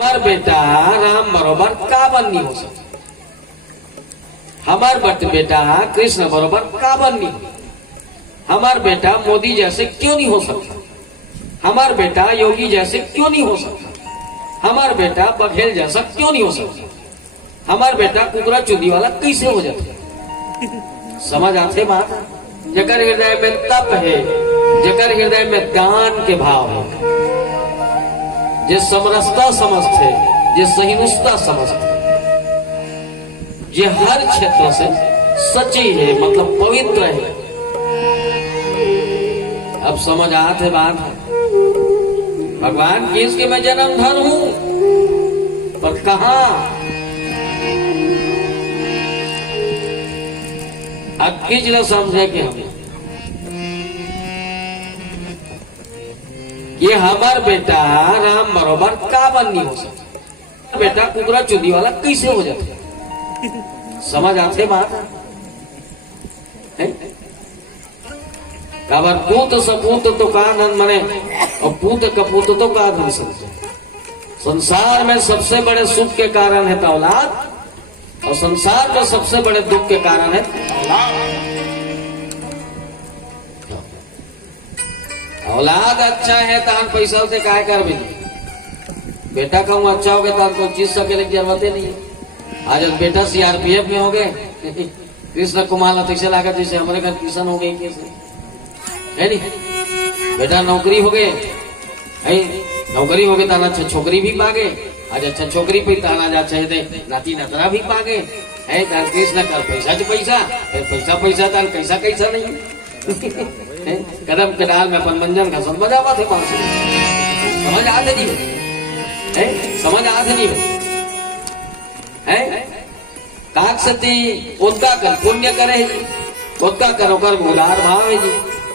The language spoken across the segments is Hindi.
हमार बेटा राम बरोबर काबन नहीं हो सकता। हमार बेटा कृष्ण बरोबर काबन नहीं। हमार बेटा मोदी जैसे क्यों नहीं हो सकता। हमार बेटा योगी जैसे क्यों नहीं हो सकता। हमार बेटा बघेल जैसा क्यों नहीं हो सकता। हमार बेटा कुकरा चुदी वाला कैसे हो जाता। समझ आते बात। जकर हृदय में तप है, जकर हृदय में दान के भाव है, जे समरसता समझते, जे सहिष्णुता समझते, जे हर क्षेत्र से सच्ची है, मतलब पवित्र है। अब समझ आते बात है। भगवान की इसके मैं जन्मधर हूं, पर कहां अक्कीज न समझे कि हम ये हमार बेटा राम बरोबर काबन नहीं हो सकता। बेटा कुकरा चुदी वाला कैसे हो जाता। समझ आते बात है। काबर पूत सपूत तो का धन मने और पूत कपूत तो का धन समझे। संसार में सबसे बड़े सुख के कारण है औलाद, और संसार में सबसे बड़े दुख के कारण है औलाद। अच्छा है तान पैसा से काय कर भी बेटा कहूँ अच्छा हो गया तान कोई चीज सके जरूरत ही नहीं है। आज बेटा सीआरपीएफ में हो गए, कृष्ण कुमार अतिशय लागत जैसे हमारे घर किसान हो गए कैसे है नहीं। बेटा नौकरी हो गए, नौकरी हो गए ताना अच्छा छोकरी भी पागे। आज अच्छा छोकरी पे ताना जा चाहे नाती नतरा भी पागे है। कृष्ण कर पैसा च पैसा, पैसा पैसा तान कैसा कैसा नहीं कदम के डाल में अपन मंजन का समझ आवा थे। समझ आते नहीं है, समझ आते नहीं है। काक सती उनका कर पुण्य करे, उनका करो कर उदार भाव है जी।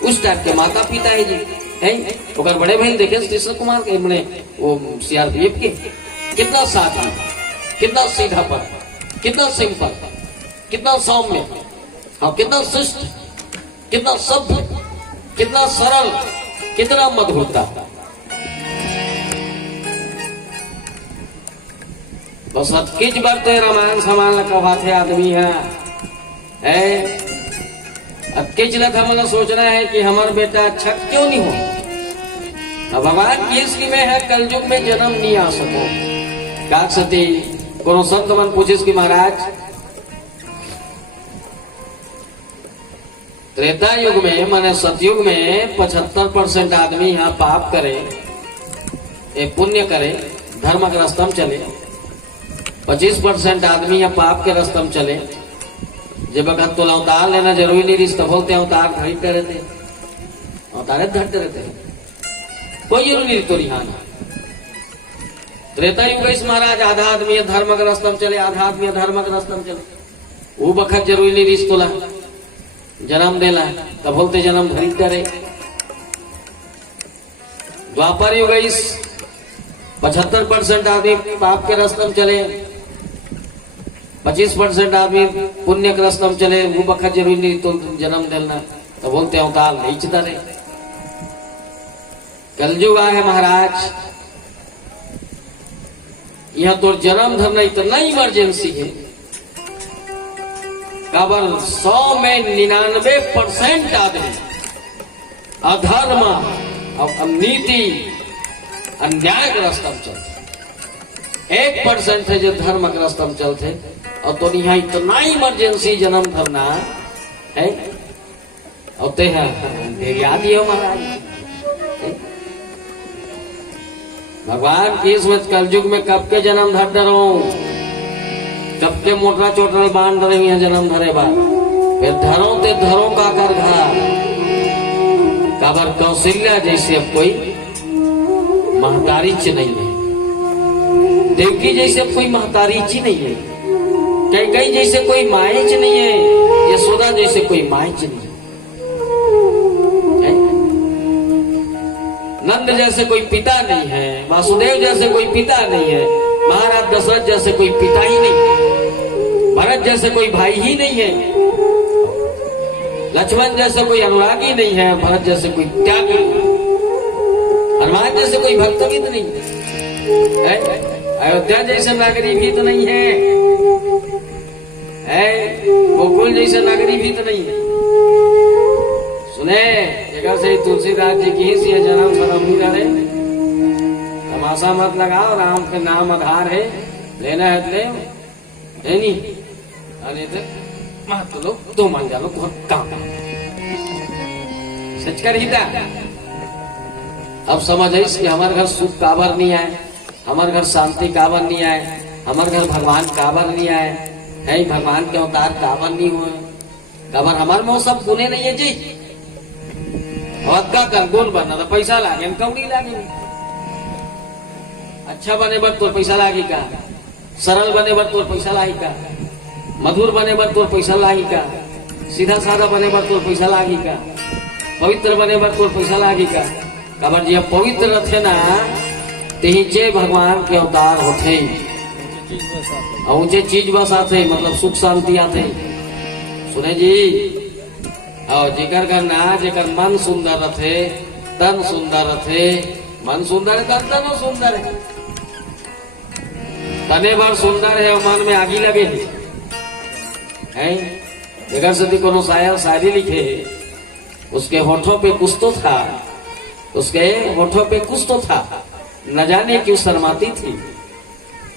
उस टाइप के माता पिता है जी है। ओकर बड़े बहन देखे कृष्ण कुमार के मने वो सीआरपीएफ के कितना साधा, कितना सीधापन, कितना सिंपल, कितना सौम्य, हाँ कितना शिष्ट, कितना सभ्य, कितना सरल, कितना मधुरता। बस किच बरते रामायण समान कहा थे आदमी है। किच लत हमें सोचना है कि हमारा बेटा अच्छा क्यों नहीं हो। भगवान की इसकी में है कलयुग में जन्म नहीं आ सको। काक सती कोनो संत मन पूछिस कि महाराज त्रेता युग में माने सतयुग में 75% आदमी यहाँ पाप करे, पुण्य करे, धर्म के रास्ता में चले। 25% आदमी यहाँ पाप के रास्ता में चले। जब अगर तो अवतार लेना जरूरी नहीं रिश्ता बोलते अवतार खरीदते रहते, अवतारे धरते रहते, कोई जरूरी नहीं तो रिहाना। त्रेता युग इस महाराज आधा आदमी धर्म के रास्ता में चले, आधा आदमी धर्म के रास्ता में चले। वो बखत जरूरी नहीं रिश्तोला जन्म देला तब बोलते जन्म खरीदते रहे। द्वापर युग इस 75% आदमी पाप के रास्ते में चले, 25% आदमी पुण्य के रास्ते में चले। वो बखत जरूरी नहीं तो जन्म देना तो बोलते अवतार नहीं चता रहे। कलयुग आए महाराज, यह तो जन्म धरना इतना इमरजेंसी है। काबर 100 में 99% आदमी अधर्म और नीति अन्याय के रास्ता में चलते। 1% है जो धर्म के रास्ता में चलते। और तो यहाँ इतना इमरजेंसी जन्म धरना है और ते याद ही हो महाराज। भगवान की इसमें कलयुग में कब के जन्म धर डरो, कब के मोटरा चोटरा बांध डरे यहाँ जन्म धरे बाद फिर धरो ते धरो का कर घर। काबर कौशल्या जैसे अब कोई महतारी च नहीं है, देवकी जैसे अब कोई महतारी च नहीं है, कई जैसे कोई माए च नहीं है, यशोदा जैसे कोई माए च नहीं है, नंद जैसे कोई पिता नहीं है, वासुदेव जैसे कोई पिता नहीं है, महाराज दशरथ जैसे कोई पिता ही नहीं है, भरत जैसे कोई भाई ही नहीं है, लक्ष्मण जैसे कोई अनुरागी नहीं है, भरत जैसे कोई त्यागी, हनुमान जैसे कोई भक्तविद नहीं है। अयोध्या जैसे नगरी भी तो नहीं है, गोकुल जैसे नगरी भी तो नहीं है। सुने जगह से तुलसीदास जी की सी जन्म शरम नहीं रहे, तमाशा मत लगाओ, राम के नाम आधार है, लेना है ले, है नहीं अरे मत लो तो मान जा लो, बहुत काम सच कर ही था। अब समझ आई कि हमारे घर सुख काबर नहीं आए, हमारे घर शांति काबर नहीं आए, हमारे घर भगवान काबर नहीं आए, है भगवान के अवतार काबर नहीं हुए, काबर हमारे में सब गुने नहीं है जी। और का कर गोल बनना तो पैसा लागे कौड़ी लागे, अच्छा बने बर तो पैसा लागी का, सरल बने बर तो पैसा लागी का, मधुर बने बर तो पैसा लागी का, सीधा साधा बने बर तो पैसा लागी का, पवित्र बने बर तो पैसा लागी का। काबर जी पवित्र रथे ना तेजे भगवान के अवतार होते, और ऊंचे चीज बस आते, मतलब सुख शांति आते। सुने जी, और जेकर का ना जेकर मन सुंदर रथे, तन सुंदर रथे, मन सुंदर है तन सुंदर है, तने बार सुंदर है और मन में आगी लगे है। जेकर से कोनो शायर शायरी लिखे, उसके होठों पे कुछ तो था, उसके होठों पे कुछ तो था, न जाने क्यों शर्माती थी,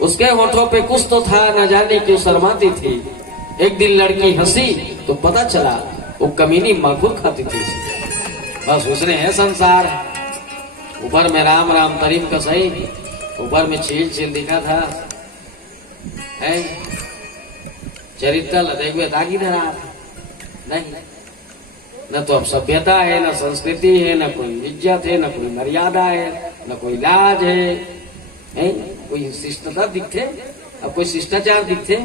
उसके होठों पे कुछ तो था, न जाने क्यों शर्माती थी। एक दिन लड़की हंसी तो पता चला वो कमीनी माखूर खाती थी। बस उसने है संसार, ऊपर में राम राम तरीम का सही, ऊपर में छील छील दिखा था, है चरित्र लदेगे दागी धरा नहीं, न तो अब सभ्यता है, न संस्कृति है, न कोई इज्जत है, न कोई मर्यादा है, न कोई लाज है? कोई शिष्टता दिखते, अब कोई शिष्टाचार दिखते,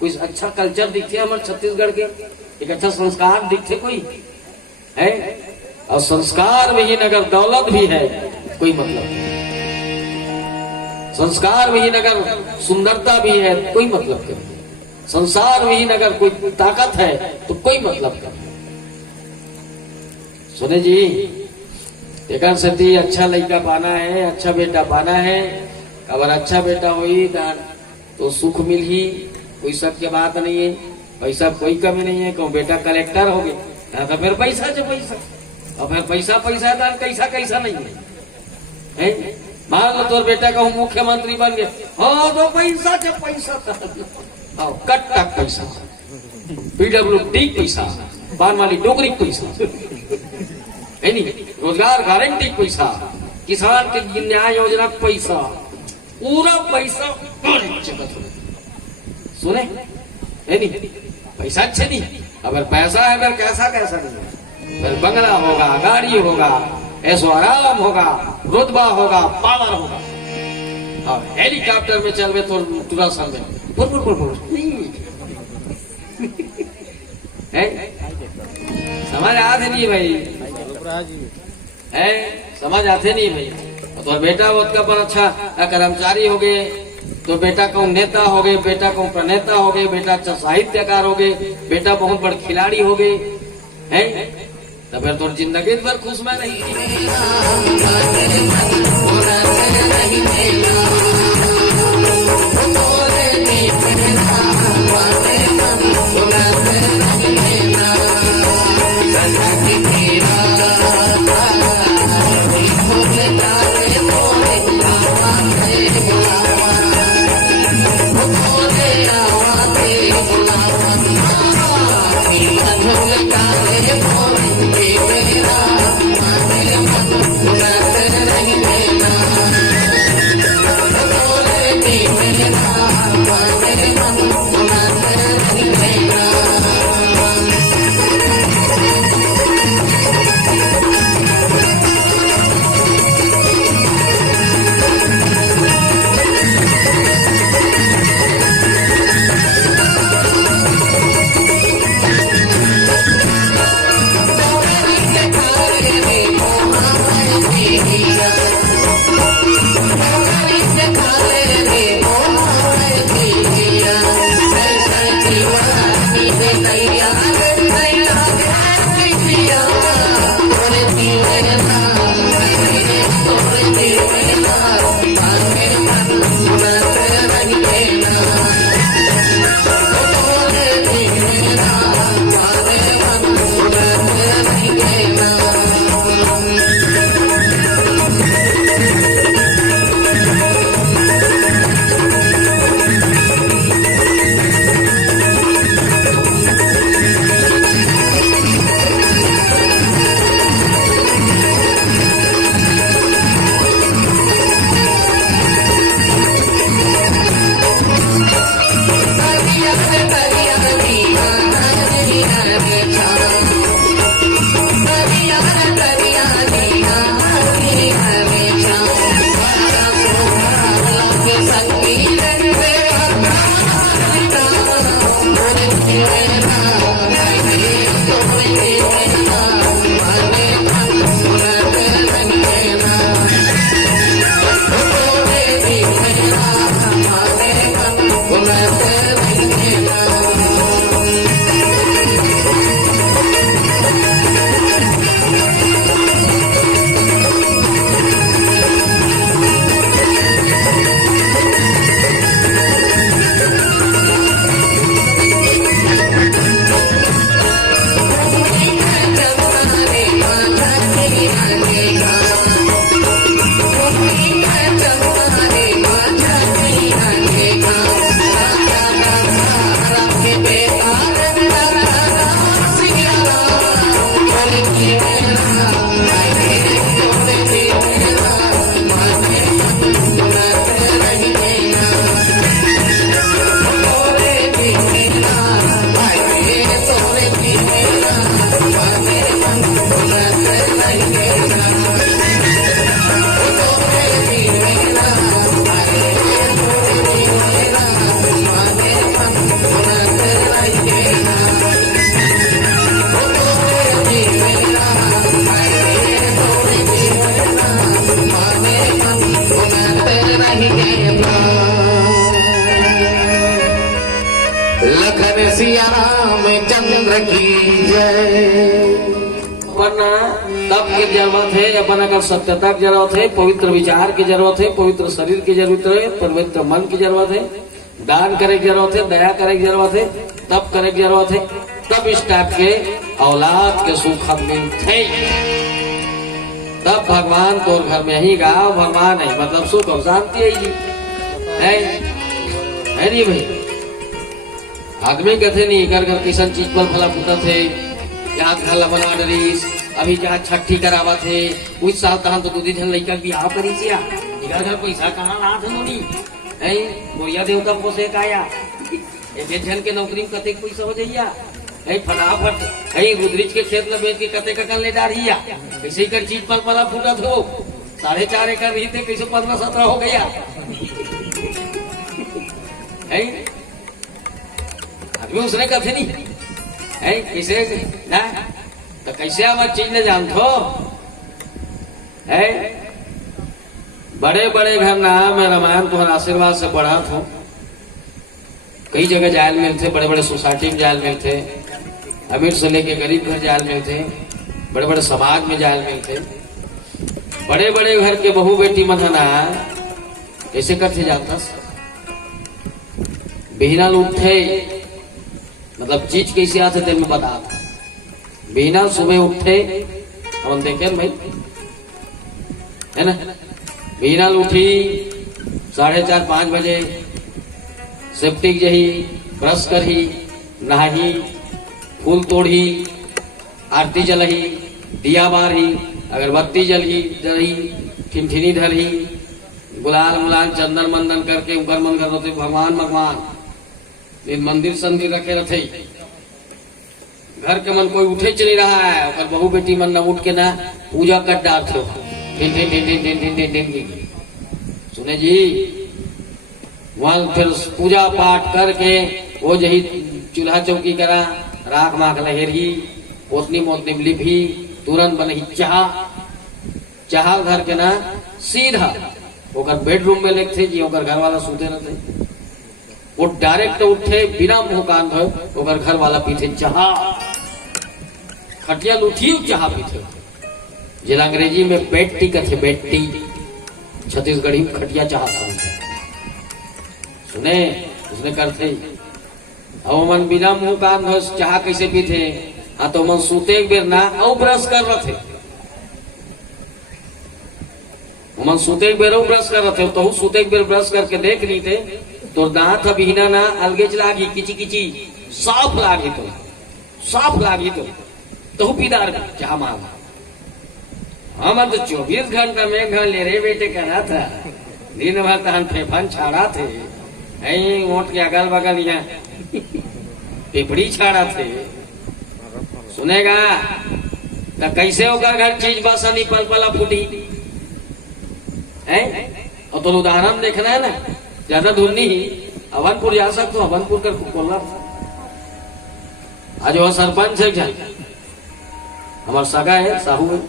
कोई अच्छा कल्चर दिखते हमारे छत्तीसगढ़ के, एक अच्छा संस्कार दिखते कोई है। और संस्कार विहीन अगर दौलत भी है कोई मतलब नहीं, संस्कार विहीन अगर सुंदरता भी है कोई मतलब नहीं, संसार विहीन अगर कोई ताकत है तो कोई मतलब नहीं। सुने जी, एक सती अच्छा लड़का पाना है, अच्छा बेटा पाना है, अगर अच्छा बेटा हुई तो सुख मिल ही, कोई शक की बात नहीं है, पैसा कोई कमी नहीं है। क्यों बेटा कलेक्टर हो गए तो फिर पैसा जो पैसा, और फिर पैसा पैसा है कैसा कैसा नहीं है, मान लो तोर बेटा कहूँ मुख्यमंत्री बन गए, हाँ तो पैसा जो पैसा कट तक पैसा, PWD पैसा, पान वाली डोगरी पैसा है नहीं, रोजगार गारंटी पैसा, किसान के न्याय योजना पैसा, पूरा पैसा सुने है नहीं, पैसा अच्छे नहीं। अगर पैसा है फिर कैसा कैसा नहीं है, फिर बंगला होगा, गाड़ी होगा, ऐसो आराम होगा, रुतबा होगा, पावर होगा, और हेलीकॉप्टर में चल तो तुरंत समझे समझ आते नहीं भाई, है समझ आते नहीं भाई। तो बेटा वो पर अच्छा कर्मचारी हो गए, तो बेटा को नेता हो गए, बेटा को प्रणेता हो गए, बेटा अच्छा साहित्यकार हो गए, बेटा बहुत बड़े खिलाड़ी हो गए, हैं तो फिर तो जिंदगी भर खुश में नहीं। सिया रामचंद्र की जय। वरना तप की जरूरत है, अपन अगर सत्यता की जरूरत है, पवित्र विचार की जरूरत है, पवित्र शरीर की जरूरत है, पवित्र मन की जरूरत है, दान करे की जरूरत है, दया करे की जरूरत है, तप करे की जरूरत है, तब इस टाइप के औलाद के सुख मिलते। तब भगवान तो घर में ही गाँव भगवान है, मतलब सुख और शांति है नहीं भाई। आदमी कहते नहीं घर घर किसान चीज पर फला फूटा थे, यहाँ घर बना डरीस, अभी जहाँ छठी करावा थे, कुछ साल तहन तो दूधी धन लड़का बिहार करी सिया, घर घर पैसा कहाँ ला थे नोनी, बोरिया देवता पोसे काया, एक जन के नौकरी में कते पैसा हो जाइया, फटाफट रुद्रिज के खेत में बेच के कते का ले डारिया, ऐसे ही कर चीज पर फला फूटा थो, 4.5 एकड़ रही थे, कैसे 15-17 हो गया। आदमी उसने कथे नहीं कैसे ना, तो कैसे हमारी चीज ने जानतो है। बड़े बड़े घर ना मैं रामायण तुम्हारे आशीर्वाद से पढ़ा था, कई जगह जायल मिलते, बड़े बड़े सोसाइटी में जायल मिलते, अमीर से लेके गरीब घर जायल मिलते, बड़े बड़े समाज में जायल मिलते। बड़े बड़े घर के बहू बेटी मधना कैसे करते जाता, बिना उठे मतलब चीज कैसे आते थे मैं बता, बिना सुबह उठे हम देखे भाई है ना, बिना उठी 4:30-5 बजे सेप्टिक जही, ब्रश करी, नहाही, फूल तोड़ी, आरती जलही, दिया बारही, अगरबत्ती जलही जलही, ठिनठिनी धरही, गुलाल मुलाल चंदन मंदन करके ऊपर मन कर रहे भगवान मंदिर संदिर रखे रहते। घर के मन कोई उठे चली रहा है, और बहू बेटी मन न उठ के ना पूजा कर डालते, सुने जी वहां फिर पूजा पाठ करके वो जही चूल्हा चौकी करा, राख माख लहेरी, पोतनी मोतनी लिपी, तुरंत बनही चाह घर के ना सीधा ओकर बेडरूम में लेते जी, ओकर घर वाला सूते रहते, वो डायरेक्ट उठे बिना मुंह कान धो, ओकर घर वाला पीते चाह, खटिया लुठी चाह पीते, जिला अंग्रेजी में बेटी कहते, बेटी छत्तीसगढ़ी में खटिया चाह सुने उसने करते। अब मन बिना मुंह कान धो चाह कैसे पीते, हाँ तो मन सूते एक बेर ना और ब्रश कर रहे थे, मन सूते एक बेर ब्रश कर रहे थे, तो सूते एक बेर ब्रश करके देख ली थे तो दांत अभिना ना अलगेज लागी, किची किची साफ लागी, तो साफ लागी तो पीदार क्या मांगा। हम तो 24 घंटा में घर ले रहे बेटे करा था, दिन भर तहन फेफन छाड़ा थे, ओट के अगल बगल यहाँ पिपड़ी छाड़ा थे, सुनेगा तो कैसे होगा घर चीज बसनी पल पला फूटी है। और तो उदाहरण देखना है ना, ज्यादा दूर नहीं, अवनपुर जा सकते हो, अवनपुर कर बोलना। आज वह सरपंच है, हमारा सगा है साहू है,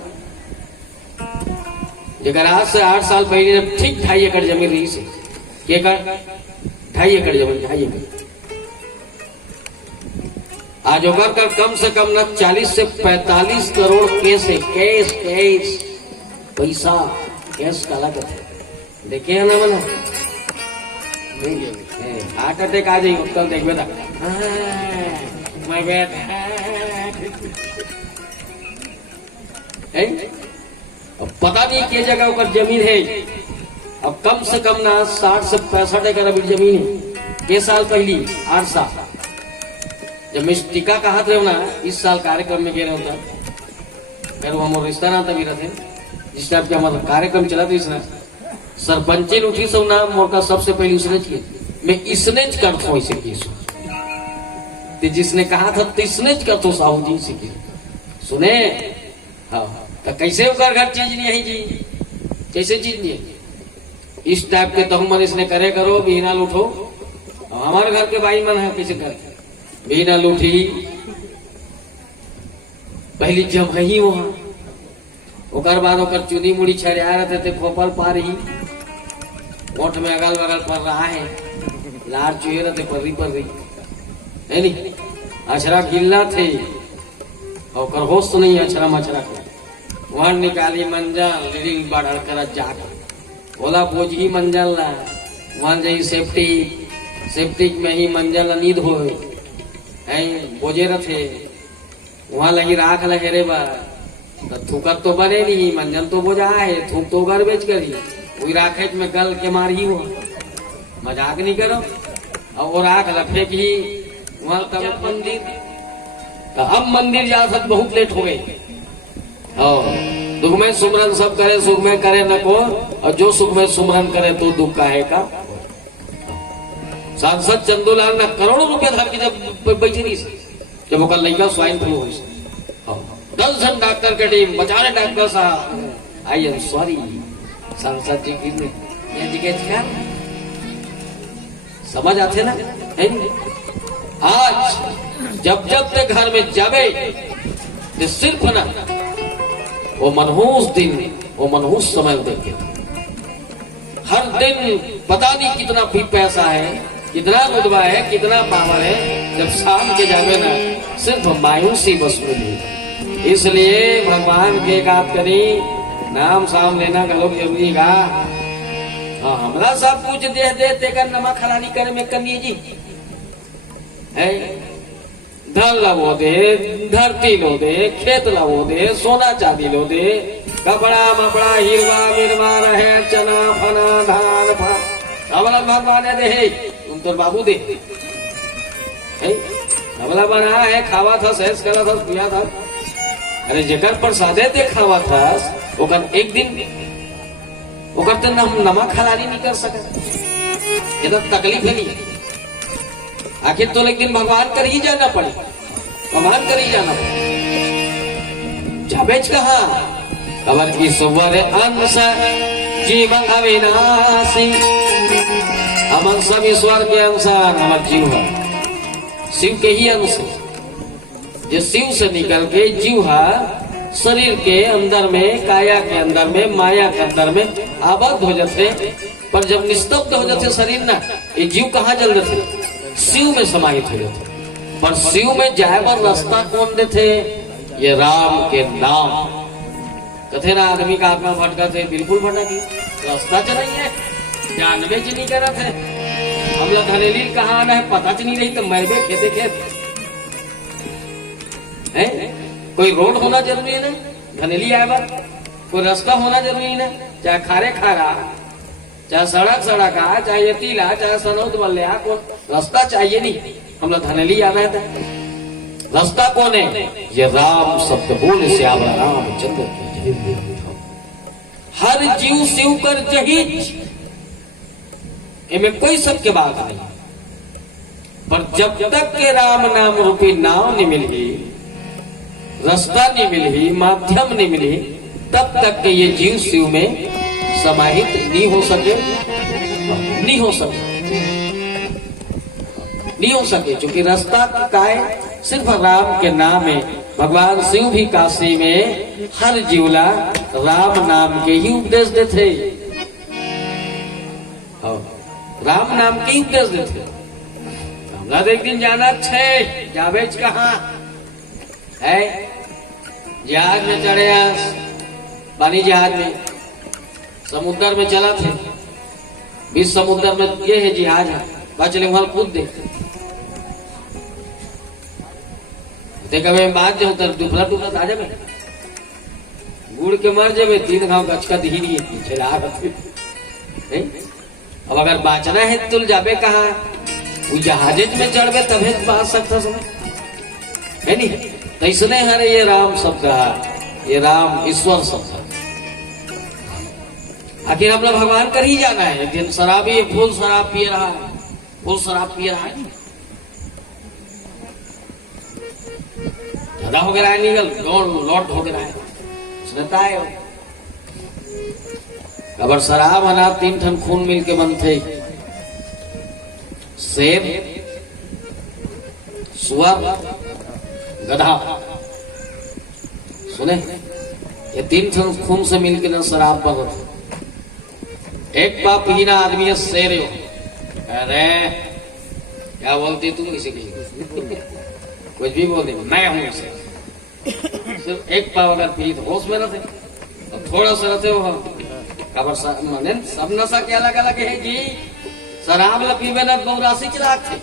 जगह आज से 8 साल पहले ठीक 2.5 एकड़ जमीन रही से, 2.5 एकड़ जमीन, 2.5 एकड़। आज ओकर कर कम से कम न 40 से 45 करोड़ केस है, केस पैसा कैश काला करते देखे है ना, मना हार्ट अटैक आ जाए कल देख बेटा, मैं अब पता नहीं के जगह ऊपर जमीन है। अब कम से कम ना 60 से 65 एकड़ अभी जमीन है। के साल पहली 8 साल जब मैं टीका कहा थे ना, इस साल कार्यक्रम में गए होता, फिर वो हमारे रिश्ता ना तभी रहते, जिस टाइप के हमारा कार्यक्रम चला था, इसने सरपंची उठी सब ना मोरका सबसे पहले उसने किए, मैं इसने करता हूँ इसे की, जिसने कहा था तो इसने करता साहू जी से की, सुने। हाँ तो कैसे होकर घर चीज नहीं है जी, कैसे चीज नहीं है, इस टाइप के तो मन इसने करे करो, बिना लूठो। हमारे घर के भाई मन है कैसे कर, बिना लूठी पहली जब ही वहां, ओकर बाद ओकर चुनी मुड़ी छरिया रहते थे, खोपल पार ही ओठ में अगल बगल पर रहा है, लार चुहे रहते पर्री है नहीं, अछरा गिल्ला थे और होश तो नहीं अछरा मछरा के वहां निकाली मंजल रीडिंग बढ़ कर जाकर बोला बोझ ही मंजल ला वहां जाई सेफ्टी में ही मंजल नींद हो बोझे रथे वहां लगी राख लगे रे बा थूकत तो बने नहीं मंजल तो बोझा है थूक तो घर बेच करी वही राखेच में गल के मार ही हुआ मजाक नहीं करो और वो राख लफे की वहां तब मंदिर तो अब मंदिर जा सक बहुत लेट हो गई और दुख में सुमरन सब करे सुख में करे न को और जो सुख में सुमरन करे तो दुख का है का सांसद चंदूलाल ने करोड़ों रुपया धर के जब बैठी रही जब वो लड़का स्वाइन फ्लू हो 10 जन डॉक्टर के टीम बचाने डॉक्टर साहब आई एम सॉरी सांसद जी की क्या समझ आते ना है आज जब तक घर में जावे तो सिर्फ ना वो मनहूस दिन वो मनहूस समय देखे हर दिन पता नहीं कितना भी पैसा है कितना रुतबा है कितना पावर है जब शाम के जावे ना सिर्फ मायूसी बस मिली इसलिए भगवान के बात करी नाम शाम लेना का लोग जरूरी का हमारा सब कुछ दे देते कर नमक खरानी करे में करिए जी है धन लवो दे धरती लो दे खेत लवो दे सोना चांदी लो दे कपड़ा मपड़ा हिरवा मिरवा रहे चना फना धान फल भगवान दे तुम तो बाबू दे अबला बना है खावा था सहस करा था पिया था अरे जेकर प्रसादे दे खावा था ओकर एक दिन ओकर तो नमक हलाली नहीं कर सका ये तो तकलीफ है नहीं आखिर तो एक दिन भगवान कर ही जाना पड़े भगवान कर ही जाना पड़े जाबेच कहा कबर की सुवर अंश जीवन अविनाशी अमन सब ईश्वर के अनुसार हमारा जीव है शिव के ही अंश जो शिव से निकल के जीव शरीर के अंदर में काया के अंदर में माया के अंदर में आबद्ध हो जाते पर जब निस्तब्ध हो जाते शरीर ना ये जीव कहाँ जल जाते शिव में समाहित हो जाते पर शिव में जाए पर रास्ता कौन देते ये राम के नाम कथे ना आदमी का आत्मा भटका थे बिल्कुल भटकी रास्ता चलाइए जानबे च नहीं करा थे हम लोग धनेली कहाँ आना है पता च नहीं रही तो मरबे खेते खेत है कोई रोड होना जरूरी है ना धनेली आए बार कोई रास्ता होना जरूरी है चाहे खारे खारा चाहे सड़क सड़का चाहे ये टीला चाहे सनौत बल्ले कौन रास्ता चाहिए नहीं हम लोग धनेली आना है रास्ता कौन है ये राम शब्द बोल श्याम रामचंद्र की हर जीव शिव कर जहीज इनमें कोई शक के बात नहीं पर जब तक के राम नाम रूपी नाव नहीं मिली रास्ता नहीं मिली माध्यम नहीं मिली तब तक के ये जीव शिव में समाहित नहीं हो सके क्योंकि रास्ता का है सिर्फ राम के नाम है भगवान शिव भी काशी में हर जीवला राम नाम के ही उपदेश देते राम नाम के ही उपदेश देते हमरा एक दिन जाना छे जावेज कहाँ है जहाज में चढ़े पानी जहाज में समुद्र में चला थे बीच समुद्र में ये है जहाज है चले वहां कूद दे कभी बात जो दुबला दुबला आ जाए गुड़ के मर जाए 3 घाव गचका दी नहीं चला अब अगर बाचना है तो जाबे कहा वो जहाजेज में चढ़ तबे बात सकता समय है नहीं तो इसने हरे ये राम शब्द ये राम ईश्वर शब्द आखिर हम लोग भगवान कर ही जाना है एक दिन शराबी फुल शराब पिए रहा है फुल शराब पिए रहा है ज्यादा हो गया है निकल लौट हो गया है सुनता है अगर शराब हना 3 ठन खून मिल के बनते शेर सुअर गधा सुने ये 3 ठन खून से मिल के ना शराब बनते एक बाप पीना आदमी है शेर अरे क्या बोलती तू किसी किसी कुछ भी बोल दे, मैं हूं इसे। सिर्फ एक पाव अगर पी तो होश में रहते और थोड़ा सा रहते हो खबर माने सब नशा के अलग अलग है जी। शराब ला पीवे न बहुरासी चिराग थे,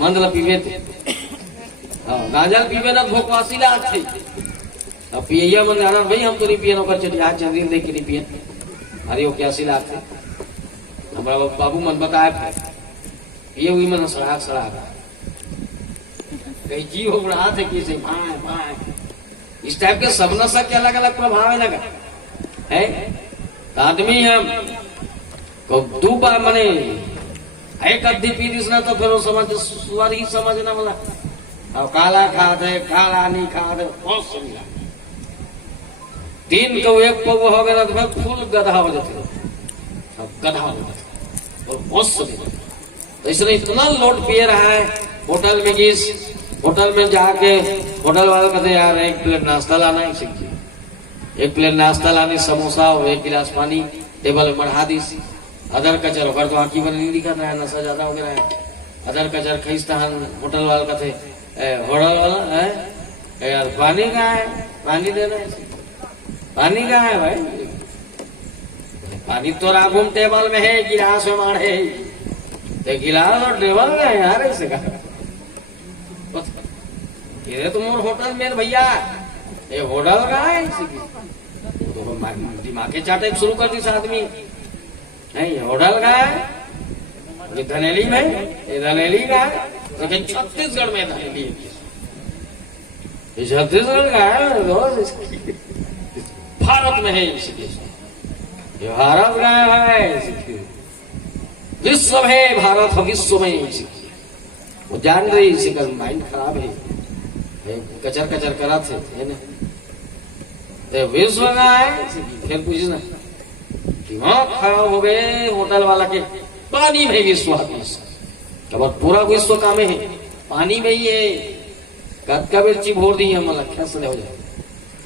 मंद ला पीवे थे, गांजा पीवे न भोकवासी लाग थे। अब पिया मन जाना भाई हम तो नहीं पिए नौकर चटिया चंद्रीर देख के नहीं पिए, अरे वो 81 लाख थे। हमारा बाबू मन बताया ये हुई मन सड़ाक सड़ाक कहीं जी हो रहा थे किसे भाई भाई। इस टाइप के सब नशा के अलग अलग प्रभाव है लगा है। तो आदमी हम को दो बार मने एक अद्धी पी दिसना तो फिर वो समझ सुअर ही समझना बोला। अब काला खा दे काला नहीं खा दे बहुत समझा। 3 को 1 पौ हो गया तो फिर फुल गधा हो जाते, अब गधा हो जाते और बहुत समझा। तो इसलिए इतना लोड पिए रहा है। होटल में किस होटल में जाके होटल वाले कहते यार 1 प्लेट नाश्ता लाना है, सीखिए 1 प्लेट नाश्ता लानी, समोसा और 1 गिलास पानी टेबल में बढ़ा दी। अदर कचर होकर तो आँखी बन नहीं दिखा रहा है, नशा ज्यादा हो गया है। अदर कचर खींचता है होटल वाले कहते होटल वाला है यार पानी कहाँ है, पानी देना है, पानी कहाँ है भाई, पानी तो राघुम टेबल में है, गिलास में मार है, गिलास और टेबल में है यार ऐसे का। ये तो मोर होटल में भैया, ये होटल का है तो दिमाग के चाटे शुरू कर दी आदमी नहीं। होटल का है ये धनेली में, ये धनेली का है लेकिन छत्तीसगढ़ में धनेली है, ये छत्तीसगढ़ का है भारत में है, इसलिए ये भारत का है, विश्व है भारत विश्व में। वो जान रही इसी का माइंड खराब है, कचर कचर करा थे तो विश्व का है। फिर पूछना दिमाग खराब हो गए होटल वाला के, पानी में विश्वास अब पूरा विश्व का में है, पानी में ही है। कद का मिर्ची भोर दी हम लख्या से हो जाए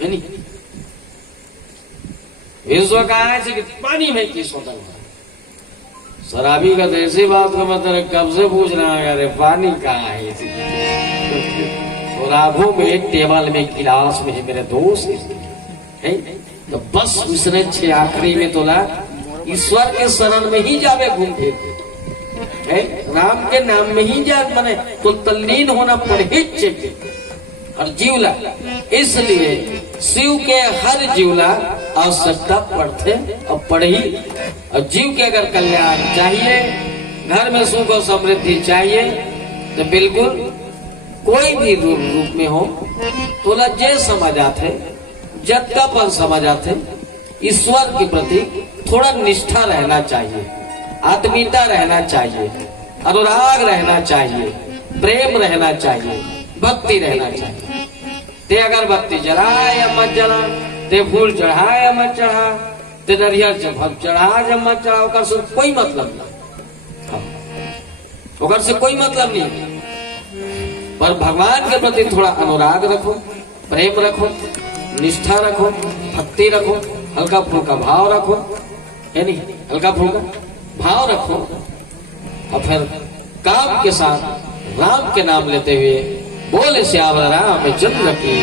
नहीं, विश्व का है पानी में किस होटल वाला। शराबी का ऐसी बात का मतलब कब से पूछ रहा है अरे पानी कहाँ है, और आंखों में टेबल में गिलास में है मेरे दोस्त है। तो बस उसने 6 आखिरी में तोला ईश्वर के शरण में ही जावे घूम फिर है, राम के नाम में ही जा मने तो तल्लीन होना पड़े चाहिए हर जीवला। इसलिए शिव के हर जीवला आवश्यकता पड़ते और पढ़ी। और जीव के अगर कल्याण चाहिए, घर में सुख और समृद्धि चाहिए तो बिल्कुल कोई भी रूप में हो तो लज्जे समझ आते, जत्कापन समझ आते, ईश्वर के प्रति थोड़ा निष्ठा रहना चाहिए, आत्मीयता रहना चाहिए, अनुराग रहना चाहिए, प्रेम रहना चाहिए, भक्ति रहना चाहिए। ते अगरबत्ती जलाए या मत जला, ते फूल चढ़ाए या मत चढ़ा, ते नरियल चढ़ा या मत चढ़ा, ओकर से कोई मतलब नहीं, ओकर से कोई मतलब नहीं। पर भगवान के प्रति थोड़ा अनुराग रखो, प्रेम रखो, निष्ठा रखो, भक्ति रखो, हल्का फुल्का भाव रखो, है नहीं, हल्का फुल्का भाव रखो और फिर काम के साथ राम के नाम लेते हुए बोले श्याम रामचंद्र की।